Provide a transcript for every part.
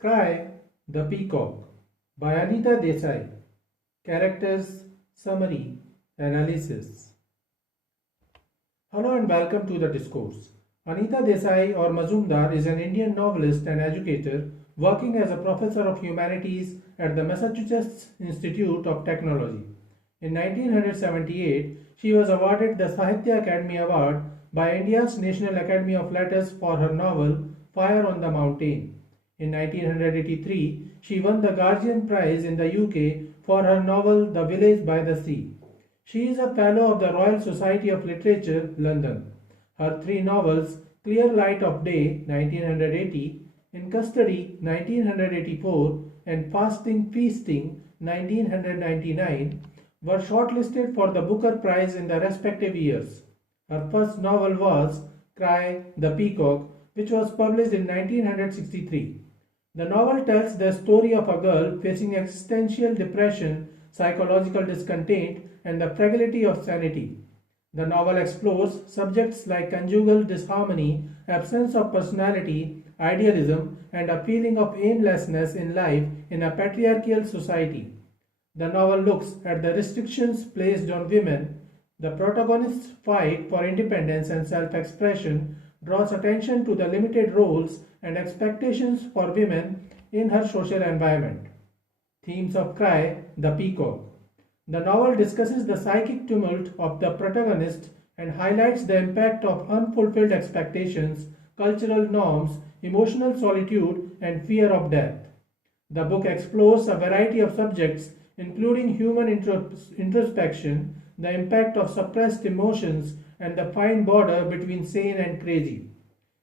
Cry, the Peacock by Anita Desai. Characters, Summary, Analysis. Hello and welcome to the discourse. Anita Desai or Majumdar is an Indian novelist and educator working as a Professor of Humanities at the Massachusetts Institute of Technology. In 1978, she was awarded the Sahitya Academy Award by India's National Academy of Letters for her novel Fire on the Mountain. In 1983, she won the Guardian Prize in the UK for her novel The Village by the Sea. She is a Fellow of the Royal Society of Literature, London. Her three novels, Clear Light of Day, 1980, In Custody, 1984, and Fasting Feasting, 1999, were shortlisted for the Booker Prize in the respective years. Her first novel was Cry, the Peacock, which was published in 1963. The novel tells the story of a girl facing existential depression, psychological discontent, and the fragility of sanity. The novel explores subjects like conjugal disharmony, absence of personality, idealism, and a feeling of aimlessness in life in a patriarchial society. The novel looks at the restrictions placed on women. The protagonist's fight for independence and self-expression draws attention to the limited roles and expectations for women in her social environment. Themes of Cry, the Peacock. The novel discusses the psychic tumult of the protagonist and highlights the impact of unfulfilled expectations, cultural norms, emotional solitude, and fear of death. The book explores a variety of subjects, including human introspection, the impact of suppressed emotions, and the fine border between sane and crazy.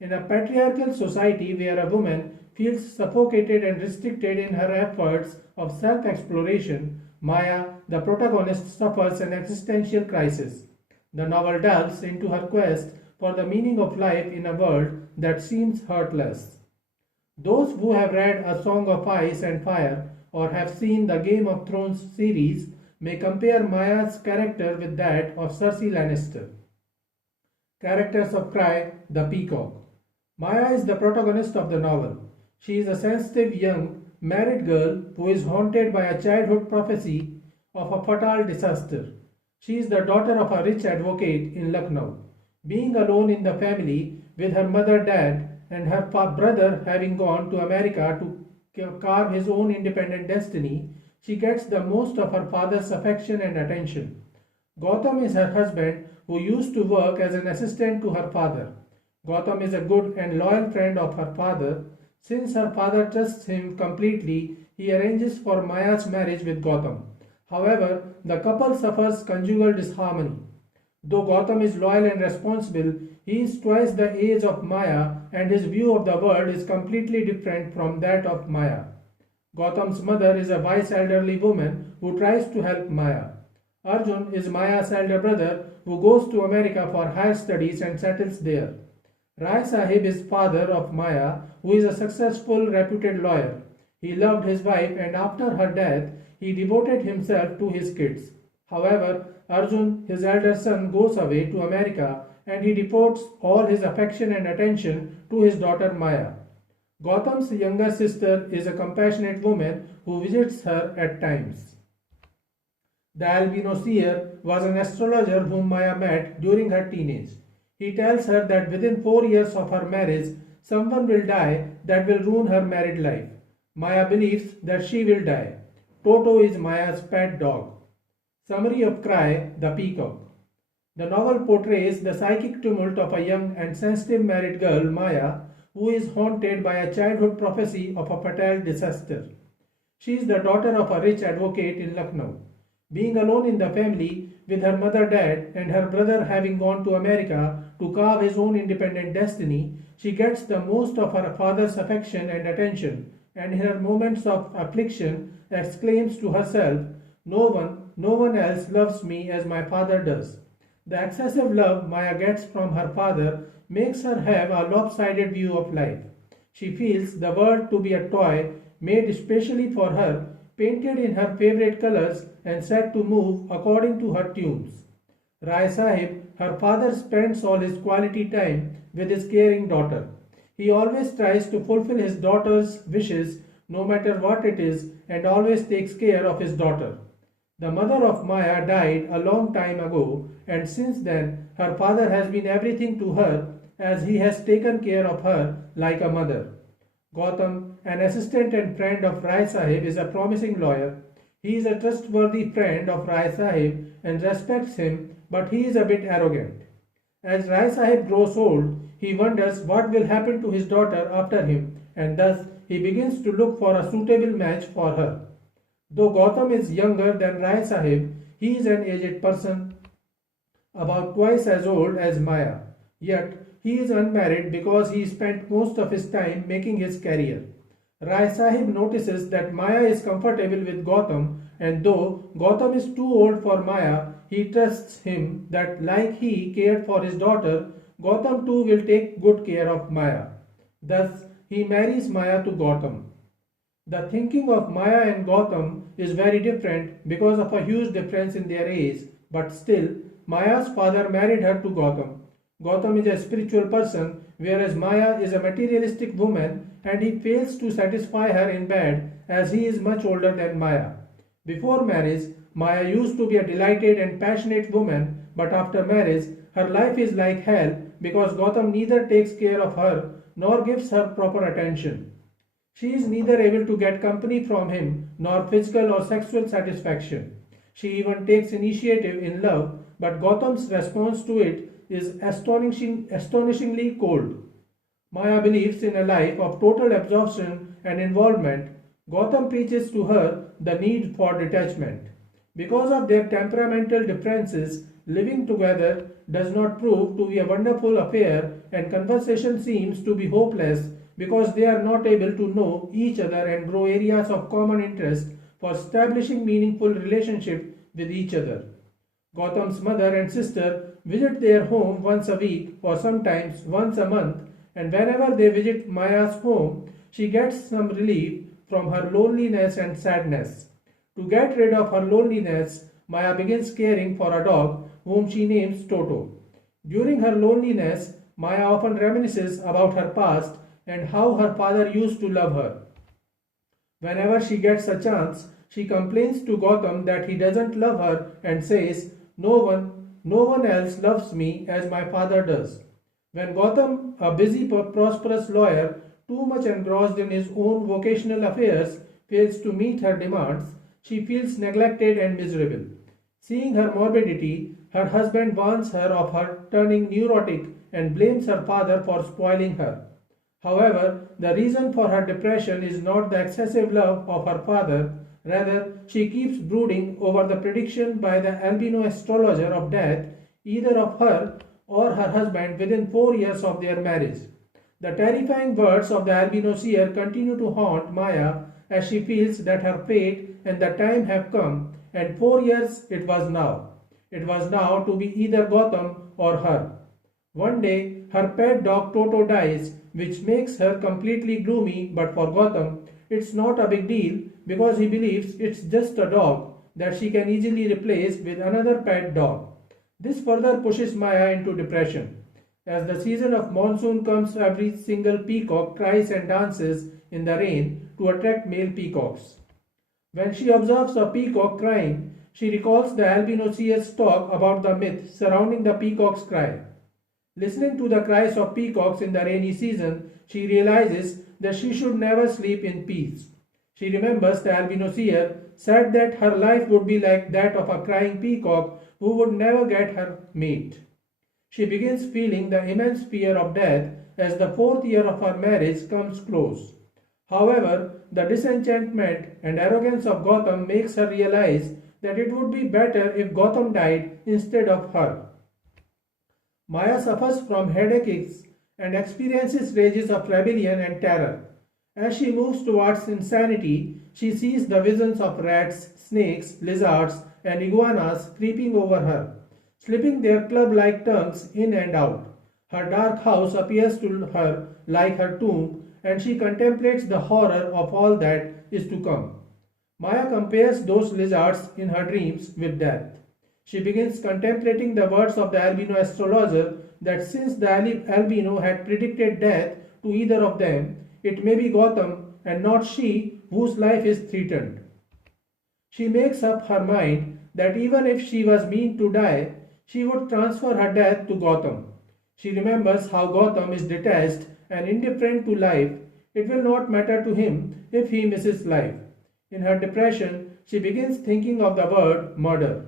In a patriarchal society where a woman feels suffocated and restricted in her efforts of self-exploration, Maya, the protagonist, suffers an existential crisis. The novel delves into her quest for the meaning of life in a world that seems heartless. Those who have read A Song of Ice and Fire or have seen the Game of Thrones series may compare Maya's character with that of Cersei Lannister. Characters of Cry, the Peacock. Maya is the protagonist of the novel. She is a sensitive young married girl who is haunted by a childhood prophecy of a fatal disaster. She is the daughter of a rich advocate in Lucknow. Being alone in the family with her mother, dad, and her brother having gone to America to carve his own independent destiny, she gets the most of her father's affection and attention. Gautam is her husband who used to work as an assistant to her father. Gautam is a good and loyal friend of her father. Since her father trusts him completely, he arranges for Maya's marriage with Gautam. However, the couple suffers conjugal disharmony. Though Gautam is loyal and responsible, he is twice the age of Maya and his view of the world is completely different from that of Maya. Gautam's mother is a wise elderly woman who tries to help Maya. Arjun is Maya's elder brother who goes to America for higher studies and settles there. Rai Sahib is father of Maya, who is a successful, reputed lawyer. He loved his wife and after her death, he devoted himself to his kids. However, Arjun, his elder son, goes away to America and he devotes all his affection and attention to his daughter Maya. Gautam's younger sister is a compassionate woman who visits her at times. The albino seer was an astrologer whom Maya met during her teenage. He tells her that within 4 years of her marriage, someone will die that will ruin her married life. Maya believes that she will die. Toto is Maya's pet dog. Summary of Cry, the Peacock. The novel portrays the psychic tumult of a young and sensitive married girl, Maya, who is haunted by a childhood prophecy of a fatal disaster. She is the daughter of a rich advocate in Lucknow. Being alone in the family with her mother, dad, and her brother having gone to America to carve his own independent destiny, she gets the most of her father's affection and attention, and in her moments of affliction exclaims to herself, no one else loves me as my father does." The excessive love Maya gets from her father makes her have a lopsided view of life. She feels the world to be a toy made especially for her, painted in her favorite colors and set to move according to her tunes. Rai Sahib, her father, spends all his quality time with his caring daughter. He always tries to fulfill his daughter's wishes, no matter what it is, and always takes care of his daughter. The mother of Maya died a long time ago, and since then her father has been everything to her, as he has taken care of her like a mother. Gautam, an assistant and friend of Rai Sahib, is a promising lawyer. He is a trustworthy friend of Rai Sahib and respects him, but he is a bit arrogant. As Rai Sahib grows old, he wonders what will happen to his daughter after him, and thus he begins to look for a suitable match for her. Though Gautam is younger than Rai Sahib, he is an aged person, about twice as old as Maya. Yet he is unmarried because he spent most of his time making his career. Rai Sahib notices that Maya is comfortable with Gautam, and though Gautam is too old for Maya, he trusts him that, like he cared for his daughter, Gautam too will take good care of Maya. Thus, he marries Maya to Gautam. The thinking of Maya and Gautam is very different because of a huge difference in their age, but still, Maya's father married her to Gautam. Gautam is a spiritual person, whereas Maya is a materialistic woman, and he fails to satisfy her in bed as he is much older than Maya. Before marriage, Maya used to be a delighted and passionate woman, but after marriage, her life is like hell because Gautam neither takes care of her nor gives her proper attention. She is neither able to get company from him nor physical or sexual satisfaction. She even takes initiative in love, but Gautam's response to it is astonishingly cold. Maya believes in a life of total absorption and involvement. Gautam preaches to her the need for detachment. Because of their temperamental differences, living together does not prove to be a wonderful affair, and conversation seems to be hopeless because they are not able to know each other and grow areas of common interest for establishing meaningful relationship with each other. Gautam's mother and sister visit their home once a week or sometimes once a month, and whenever they visit Maya's home, she gets some relief from her loneliness and sadness. To get rid of her loneliness, Maya begins caring for a dog whom she names Toto. During her loneliness, Maya often reminisces about her past and how her father used to love her. Whenever she gets a chance, she complains to Gautam that he doesn't love her and says, no one else loves me as my father does. When Gautam, a busy, prosperous lawyer, too much engrossed in his own vocational affairs, fails to meet her demands, she feels neglected and miserable. Seeing her morbidity, her husband warns her of her turning neurotic and blames her father for spoiling her. However, the reason for her depression is not the excessive love of her father, rather, she keeps brooding over the prediction by the albino astrologer of death, either of her or her husband within 4 years of their marriage. The terrifying words of the albino seer continue to haunt Maya as she feels that her fate and the time have come, and 4 years it was now. It was now to be either Gautam or her. One day, her pet dog Toto dies, which makes her completely gloomy, but for Gautam, it's not a big deal because he believes it's just a dog that she can easily replace with another pet dog. This further pushes Maya into depression. As the season of monsoon comes, every single peacock cries and dances in the rain to attract male peacocks. When she observes a peacock crying, she recalls the albino seer's talk about the myth surrounding the peacock's cry. Listening to the cries of peacocks in the rainy season, she realizes that she should never sleep in peace. She remembers the albino seer said that her life would be like that of a crying peacock who would never get her mate. She begins feeling the immense fear of death as the 4th year of her marriage comes close. However, the disenchantment and arrogance of Gautam makes her realize that it would be better if Gautam died instead of her. Maya suffers from headaches and experiences rages of rebellion and terror. As she moves towards insanity, she sees the visions of rats, snakes, lizards, and iguanas creeping over her, slipping their club-like tongues in and out. Her dark house appears to her like her tomb, and she contemplates the horror of all that is to come. Maya compares those lizards in her dreams with death. She begins contemplating the words of the albino astrologer that since the albino had predicted death to either of them, it may be Gotham and not she whose life is threatened. She makes up her mind that even if she was meant to die, she would transfer her death to Gotham. She remembers how Gotham is detached and indifferent to life. It will not matter to him if he misses life. In her depression, she begins thinking of the word murder.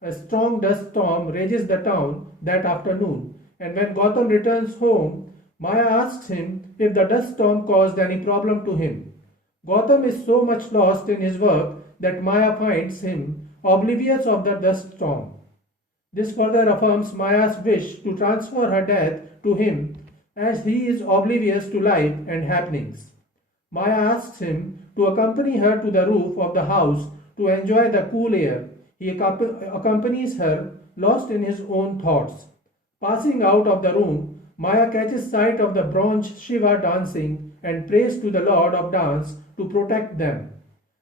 A strong dust storm rages the town that afternoon, and when Gotham returns home, Maya asks him if the dust storm caused any problem to him. Gotham is so much lost in his work that Maya finds him oblivious of the dust storm. This further affirms Maya's wish to transfer her death to him as he is oblivious to life and happenings. Maya asks him to accompany her to the roof of the house to enjoy the cool air. He accompanies her, lost in his own thoughts. Passing out of the room, Maya catches sight of the bronze Shiva dancing and prays to the Lord of Dance to protect them.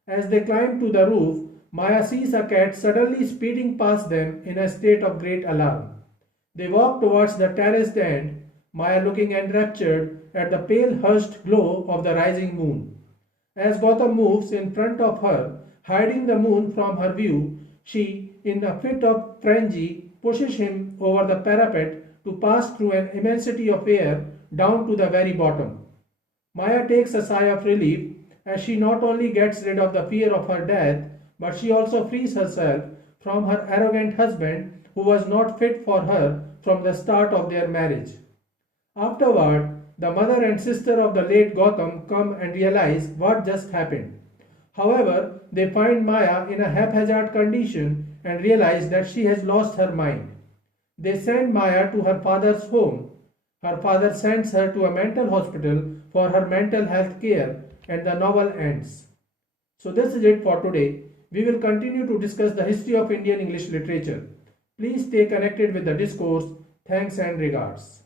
As they climb to the roof, Maya sees a cat suddenly speeding past them in a state of great alarm. They walk towards the terraced end, Maya looking enraptured at the pale hushed glow of the rising moon. As Gotham moves in front of her, hiding the moon from her view, she, in a fit of frenzy, pushes him over the parapet to pass through an immensity of air down to the very bottom. Maya takes a sigh of relief as she not only gets rid of the fear of her death, but she also frees herself from her arrogant husband who was not fit for her from the start of their marriage. Afterward, the mother and sister of the late Gotham come and realize what just happened. However, they find Maya in a haphazard condition and realize that she has lost her mind. They send Maya to her father's home. Her father sends her to a mental hospital for her mental health care, and the novel ends. So this is it for today. We will continue to discuss the history of Indian English literature. Please stay connected with the discourse. Thanks and regards.